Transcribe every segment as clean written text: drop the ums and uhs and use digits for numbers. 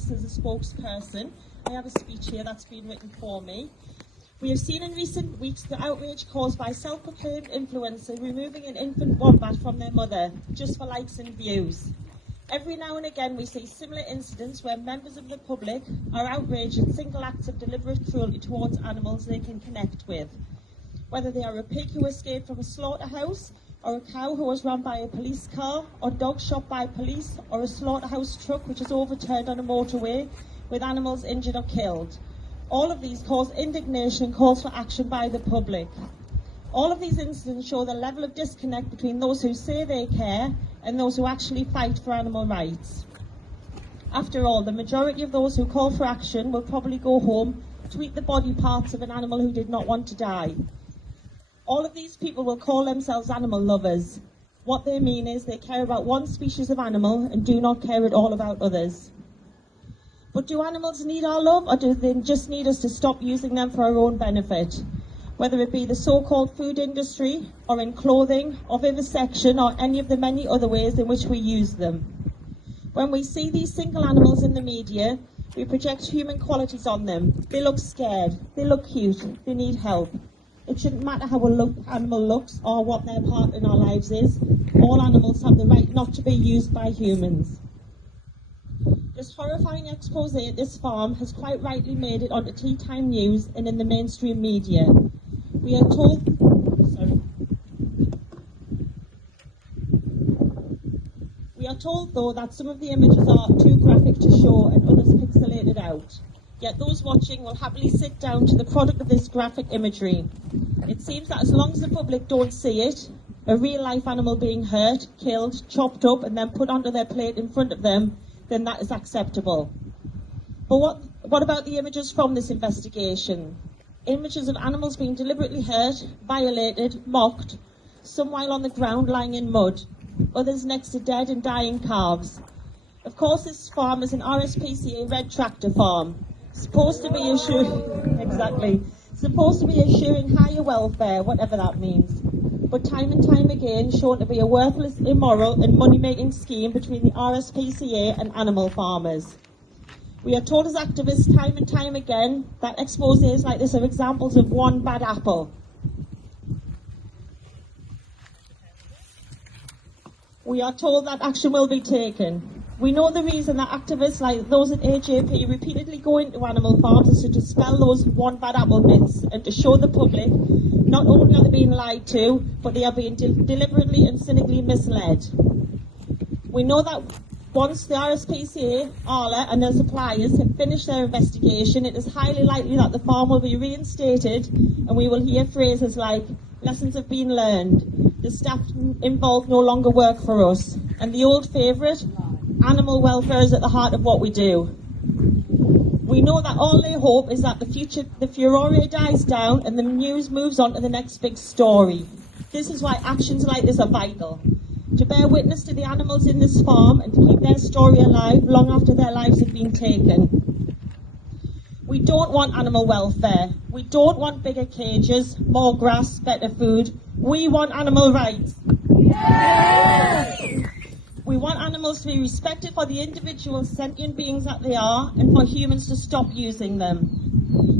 rights as a spokesperson. I have a speech here that's been written for me. We have seen in recent weeks the outrage caused by self-proclaimed influencers removing an infant wombat from their mother just for likes and views. Every now and again we see similar incidents where members of the public are outraged at single acts of deliberate cruelty towards animals they can connect with. Whether they are a pig who escaped from a slaughterhouse, or a cow who was run by a police car, or dogs shot by police, or a slaughterhouse truck which is overturned on a motorway with animals injured or killed. All of these cause indignation and calls for action by the public. All of these incidents show the level of disconnect between those who say they care and those who actually fight for animal rights. After all, the majority of those who call for action will probably go home to eat the body parts of an animal who did not want to die. All of these people will call themselves animal lovers. What they mean is they care about one species of animal and do not care at all about others. But do animals need our love, or do they just need us to stop using them for our own benefit? Whether it be the so-called food industry, or in clothing, or vivisection, or any of the many other ways in which we use them. When we see these single animals in the media, we project human qualities on them. They look scared, they look cute, they need help. It shouldn't matter how an animal looks or what their part in our lives is. All animals have the right not to be used by humans. This horrifying expose at this farm has quite rightly made it onto tea time news and in the mainstream media. We are told, though, that some of the images are too graphic to show and others pixelated out. Yet those watching will happily sit down to the product of this graphic imagery. It seems that as long as the public don't see it, a real-life animal being hurt, killed, chopped up and then put onto their plate in front of them, then that is acceptable. But what about the images from this investigation? Images of animals being deliberately hurt, violated, mocked, some while on the ground lying in mud, others next to dead and dying calves. Of course, this farm is an RSPCA red tractor farm, supposed to be assuring higher welfare, whatever that means. But time and time again shown to be a worthless, immoral and money-making scheme between the RSPCA and animal farmers. We are told as activists time and time again that exposés like this are examples of one bad apple. We are told that action will be taken. We know the reason that activists like those at AJP repeatedly go into animal farms is to dispel those one bad apple myths and to show the public not only are they being lied to, but they are being deliberately and cynically misled. We know that once the RSPCA, ARLA and their suppliers have finished their investigation, it is highly likely that the farm will be reinstated and we will hear phrases like, lessons have been learned, the staff involved no longer work for us, and the old favourite, animal welfare is at the heart of what we do. We know that all they hope is that the furore dies down and the news moves on to the next big story. This is why actions like this are vital. To bear witness to the animals in this farm and to keep their story alive long after their lives have been taken. We don't want animal welfare. We don't want bigger cages, more grass, better food. We want animal rights. Yes! We want animals to be respected for the individual sentient beings that they are and for humans to stop using them.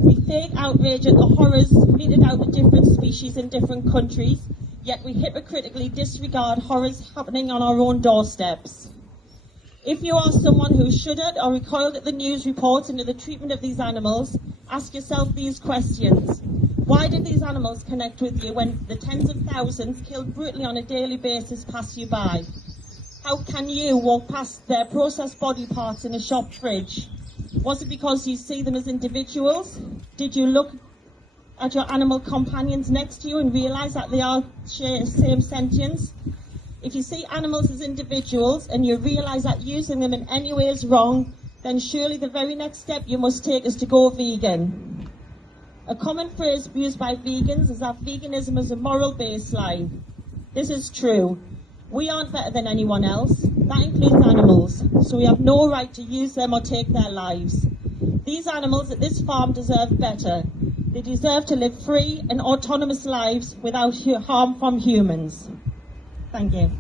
We fake outrage at the horrors meted out to different species in different countries, yet we hypocritically disregard horrors happening on our own doorsteps. If you are someone who shuddered or recoiled at the news reports into the treatment of these animals, ask yourself these questions. Why did these animals connect with you when the tens of thousands killed brutally on a daily basis pass you by? How can you walk past their processed body parts in a shop fridge? Was it because you see them as individuals? Did you look at your animal companions next to you and realise that they all share the same sentience? If you see animals as individuals and you realise that using them in any way is wrong, then surely the very next step you must take is to go vegan. A common phrase used by vegans is that veganism is a moral baseline. This is true. We aren't better than anyone else. That includes animals, so we have no right to use them or take their lives. These animals at this farm deserve better. They deserve to live free and autonomous lives without harm from humans. Thank you.